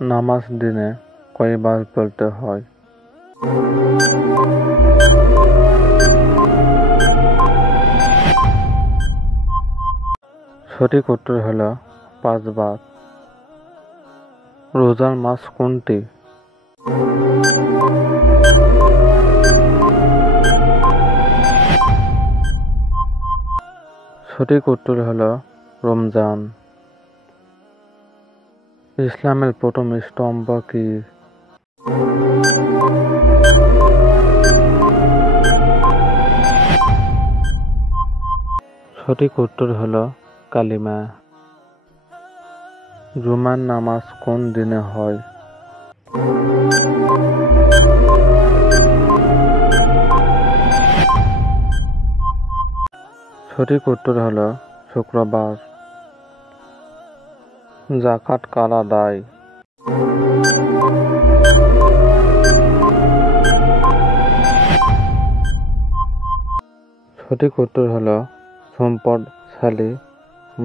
নামাজ দিনে কয়বার পড়তে হয়? সঠিক উত্তর হল 5 বার। রোজার মাস কোনটি? সঠিক উত্তর হল রমজান। ইসলামের প্রথম স্তম্ভ কি? সঠিক উত্তর হল কালিমা। জুমার নামাজ কোন দিনে হয়? সঠিক উত্তর হল শুক্রবার। যাকাত কারা দেয়? সঠিক উত্তর হল সম্পদশালী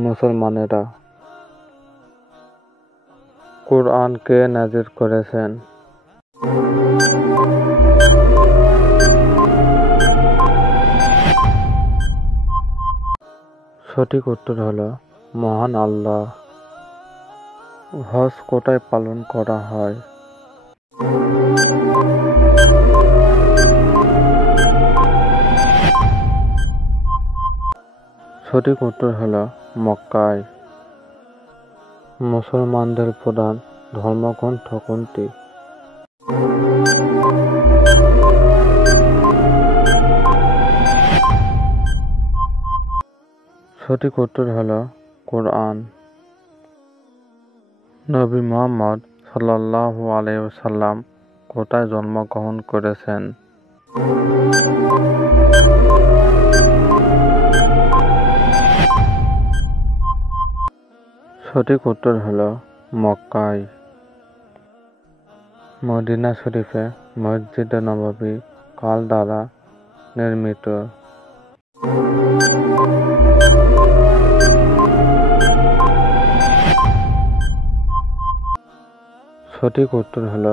মুসলমানেরা। কুরআন কে নাযিল করেছেন? সঠিক উত্তর হল মহান আল্লাহ। হজ কোথায় পালন করা হয়? সঠিক উত্তর হল মক্কায়। মুসলমানদের প্রধান ধর্মগ্রন্থ কোনটি? সঠিক উত্তর হল কোরআন। নবী মুহাম্মদ সাল্লাল্লাহু আলাইহি ওয়াসাল্লাম কোথায় জন্মগ্রহণ করেছেন? সঠিক উত্তর হল মক্কায়। মদিনা শরীফে মসজিদে নববী কাল দ্বারা নির্মিত? সঠিক উত্তর হল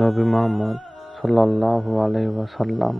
নবী মুহাম্মদ সাল্লাল্লাহু আলাইহি ওয়াসাল্লাম।